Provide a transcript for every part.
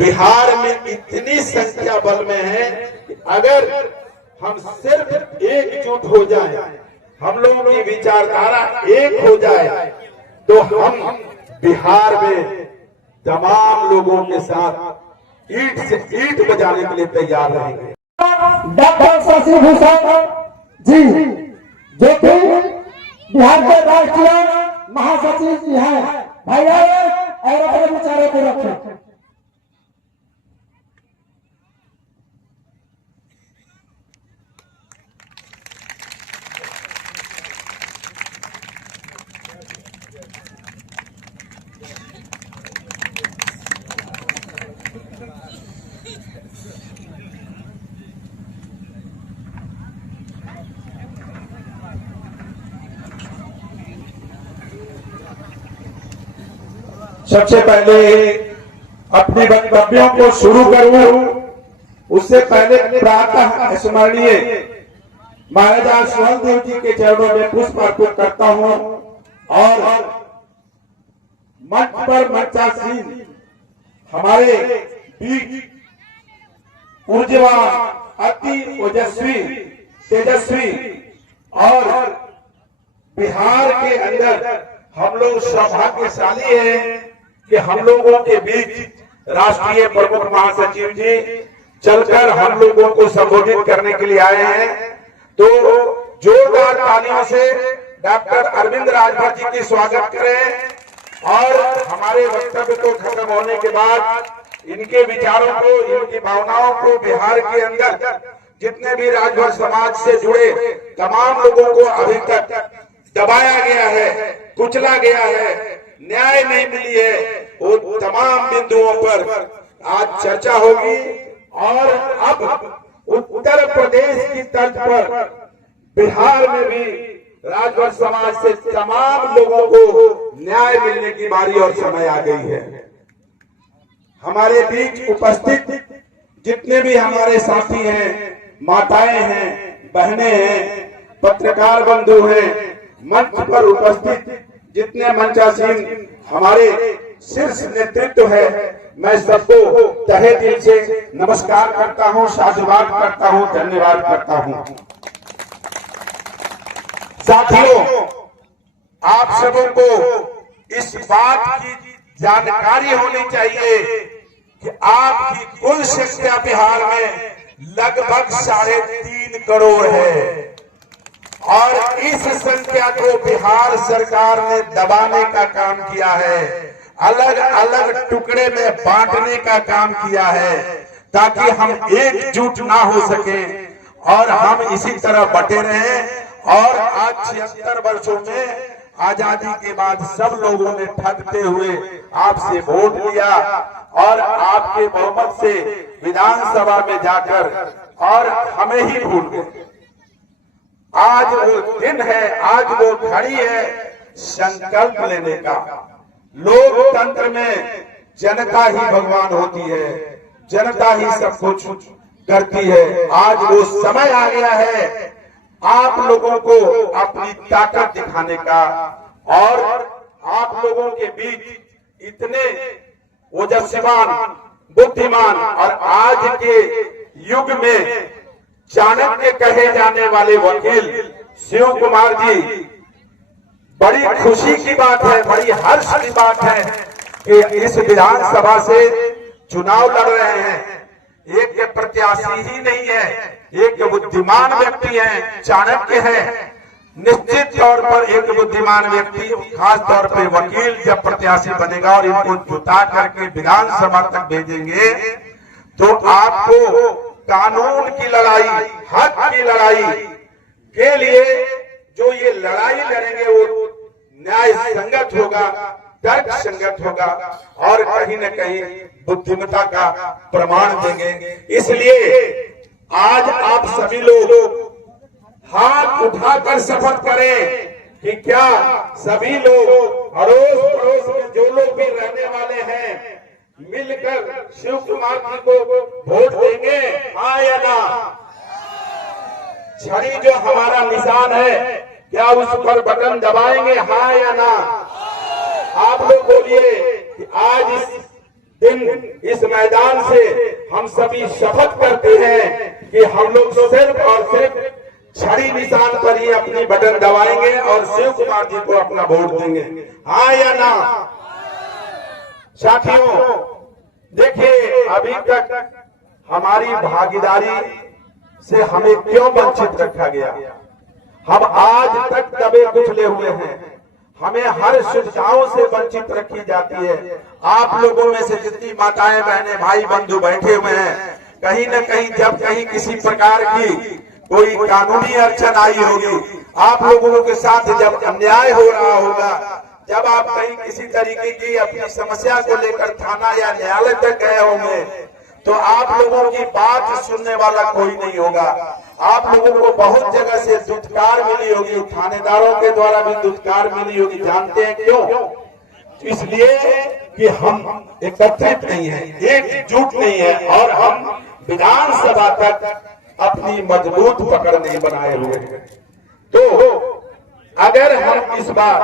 बिहार में इतनी संख्या बल में है कि अगर हम सिर्फ एकजुट हो जाए, हम लोगों की विचारधारा एक हो जाए, तो हम बिहार में तमाम लोगों के साथ ईंट से ईंट बजाने के लिए तैयार रहेंगे। डॉक्टर शशि भूषण जी जो कि बिहार के राष्ट्रीय महासचिव जी हैं, भैया और अपने विचारों को रखें। सबसे पहले अपने वक्तव्यों को शुरू करूं, उससे पहले प्रातः स्मरणीय महाराजा सुहेलदेव जी के चरणों में पुष्प अर्पित करता हूं और मंच पर मंचासीन हमारे बीच ऊर्जावान, अति ओजस्वी, तेजस्वी और बिहार के अंदर हम लोग सौभाग्यशाली हैं कि हम लोगों के बीच राष्ट्रीय प्रमुख महासचिव जी चलकर हम लोगों को संबोधित करने के लिए आए हैं। तो जोरदार तालियों से डॉक्टर अरविंद राजभर जी की स्वागत करें और हमारे वक्तव्य को खत्म होने के बाद इनके विचारों को, इनकी भावनाओं को बिहार के अंदर जितने भी राजभर समाज से जुड़े तमाम लोगों को अभी तक दबाया गया है, कुचला गया है, न्याय नहीं मिली है, वो तमाम बिंदुओं पर आज चर्चा होगी। और अब उत्तर प्रदेश की तर्ज पर बिहार में भी राजभर समाज से तमाम लोगों को न्याय मिलने की बारी और समय आ गई है। हमारे बीच उपस्थित जितने भी हमारे साथी हैं, माताएं हैं, बहनें हैं, पत्रकार बंधु हैं, मंच पर उपस्थित जितने मंचासीन हमारे शीर्ष नेतृत्व है, मैं सबको तहे दिल से नमस्कार करता हूं, साधुवाद करता हूं, धन्यवाद करता हूं। साथियों, आप सबों को इस बात की जानकारी होनी चाहिए कि आपकी कुल संख्या बिहार में लगभग 3.5 करोड़ है और इस संख्या को बिहार सरकार ने दबाने का काम किया है, अलग अलग टुकड़े में बांटने का काम किया है ताकि हम एकजुट ना हो सके और हम इसी तरह बटे रहें। और आज 76 वर्षों में आजादी के बाद सब लोगों ने ठगते हुए आपसे वोट लिया और आपके बहुमत से विधानसभा में जाकर और हमें ही भूल गए। आज वो दिन है, आज वो घड़ी है संकल्प लेने का। लोकतंत्र में जनता ही भगवान होती है, जनता ही सब कुछ करती है। आज वो समय आ गया है आप लोगों को अपनी ताकत दिखाने का और आप लोगों के बीच इतने ओजस्वीवान, बुद्धिमान और आज के युग में चाणक्य कहे जाने वाले वकील शिव कुमार जी, बड़ी खुशी की बात है, बड़ी हर्ष की बात है कि इस विधानसभा से चुनाव लड़ रहे हैं। एक प्रत्याशी ही नहीं है, एक बुद्धिमान व्यक्ति है, चाणक्य है। निश्चित तौर पर एक बुद्धिमान व्यक्ति, खास तौर पे वकील जब प्रत्याशी बनेगा और इनको जुटा करके विधानसभा तक भेजेंगे तो आपको कानून की लड़ाई, हक की लड़ाई के लिए जो ये लड़ाई लड़ेंगे वो न्याय संगत होगा, तर्क संगत होगा और कहीं न कहीं बुद्धिमत्ता का प्रमाण देंगे। इसलिए आज आप सभी लोग हाथ उठाकर शपथ करें कि क्या सभी लोग अड़ोस पड़ोस के जो लोग भी रहने वाले हैं मिलकर शिव कुमार जी को वोट देंगे, हाँ या ना? छड़ी जो हमारा निशान है, क्या उस पर बटन दबाएंगे, हाँ या ना? आप लोग बोलिए कि आज इस दिन इस मैदान से हम सभी शपथ करते हैं कि हम लोग सिर्फ और सिर्फ छड़ी निशान पर ही अपनी बटन दबाएंगे और शिव कुमार जी को अपना वोट देंगे। हाँ या ना? साथियों, देखिए अभी तक हमारी भागीदारी से हमें क्यों वंचित रखा गया? हम आज तक दबे कुचले हुए हैं, हमें हर सुविधाओं से वंचित रखी जाती है। आप लोगों में से जितनी माताएं बहनें भाई बंधु बैठे हुए हैं, कहीं न कहीं जब कहीं किसी प्रकार की कोई कानूनी अड़चन आई होगी, आप लोगों के साथ जब अन्याय हो रहा होगा, जब आप कहीं किसी तरीके की अपनी समस्या को लेकर थाना या न्यायालय तक गए होंगे, तो आप लोगों की बात सुनने वाला कोई नहीं होगा। आप लोगों को बहुत जगह से दुत्कार मिली होगी, थानेदारों के द्वारा भी दुत्कार मिली होगी। जानते हैं क्यों? इसलिए कि हम एकत्रित नहीं है, एकजुट नहीं है और हम विधानसभा तक अपनी मजबूत पकड़ नहीं बनाए हुए हैं। तो अगर हम इस बार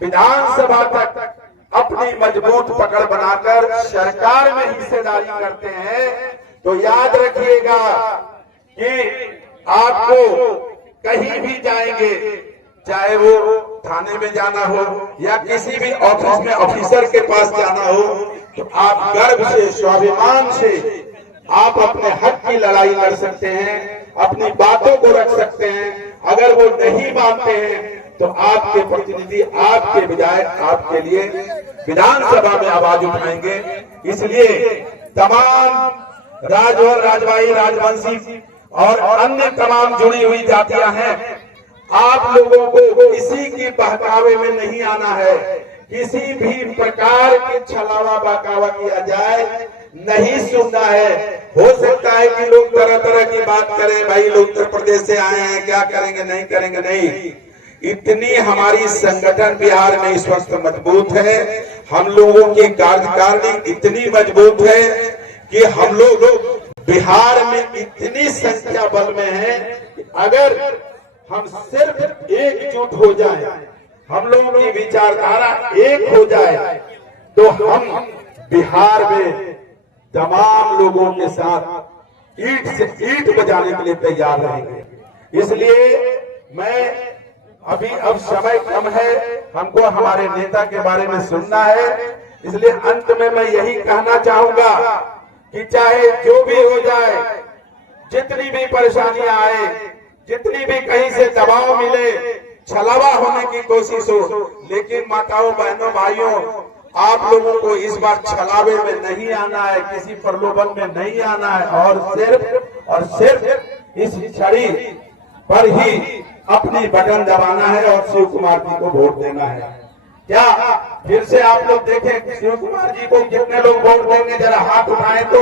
विधानसभा तक अपनी मजबूत पकड़ बनाकर सरकार में हिस्सेदारी करते हैं, तो याद रखिएगा कि आपको कहीं भी जाएंगे, चाहे वो थाने में जाना हो या किसी भी ऑफिस में ऑफिसर के पास जाना हो, तो आप गर्व से स्वाभिमान से आप अपने हक की लड़ाई लड़ सकते हैं, अपनी बातों को रख सकते हैं। अगर वो नहीं मानते हैं तो आपके प्रतिनिधि, आपके विधायक आपके लिए विधानसभा में आवाज उठाएंगे। इसलिए तमाम राजभर, राजभाई, राजवंशी और अन्य तमाम जुड़ी हुई जातियां हैं, आप लोगों को किसी की बहकावे में नहीं आना है। किसी भी प्रकार की छलावा बहकावा किया जाए नहीं सुनना है। हो सकता है कि लोग तरह तरह की बात करें, भाई लोग उत्तर प्रदेश से आए हैं, क्या करेंगे नहीं करेंगे। नहीं, इतनी हमारी संगठन बिहार में इस वक्त मजबूत है, हम लोगों की कार्यकारिणी इतनी मजबूत है कि हम लोग बिहार में इतनी संख्या बल में है कि अगर हम सिर्फ एकजुट हो जाए, हम लोगों की विचारधारा एक हो जाए, तो हम बिहार में तमाम लोगों के साथ ईंट से ईंट बजाने के लिए तैयार रहेंगे। इसलिए मैं अब समय कम है, हमको हमारे नेता के बारे में सुनना है। इसलिए अंत में मैं यही कहना चाहूंगा कि चाहे जो भी हो जाए, जितनी भी परेशानियां आए, जितनी भी कहीं से दबाव मिले, छलावा होने की कोशिश हो, लेकिन माताओं बहनों भाइयों, आप लोगों को इस बार छलावे में नहीं आना है, किसी प्रलोभन में नहीं आना है और सिर्फ इस छड़ी पर ही अपनी बटन दबाना है और शिव कुमार जी को वोट देना है। क्या फिर से आप लोग देखें शिव कुमार जी को कितने लोग वोट देंगे? जरा हाथ उठाएं तो।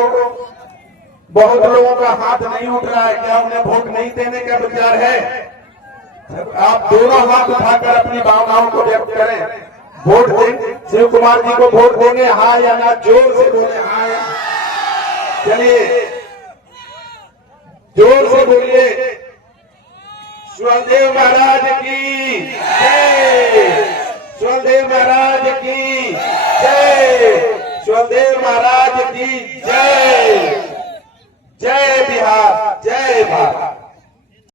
बहुत लोगों का हाथ नहीं उठ रहा है। क्या उन्हें वोट नहीं देने का विचार है? आप दोनों हाथ उठाकर अपनी भावनाओं को व्यक्त करें। वोट देंगे, शिव कुमार जी को वोट देंगे, हाँ या ना? जोर से बोले हाँ या। चलिए जोर से बोलिए। सुखदेव महाराज की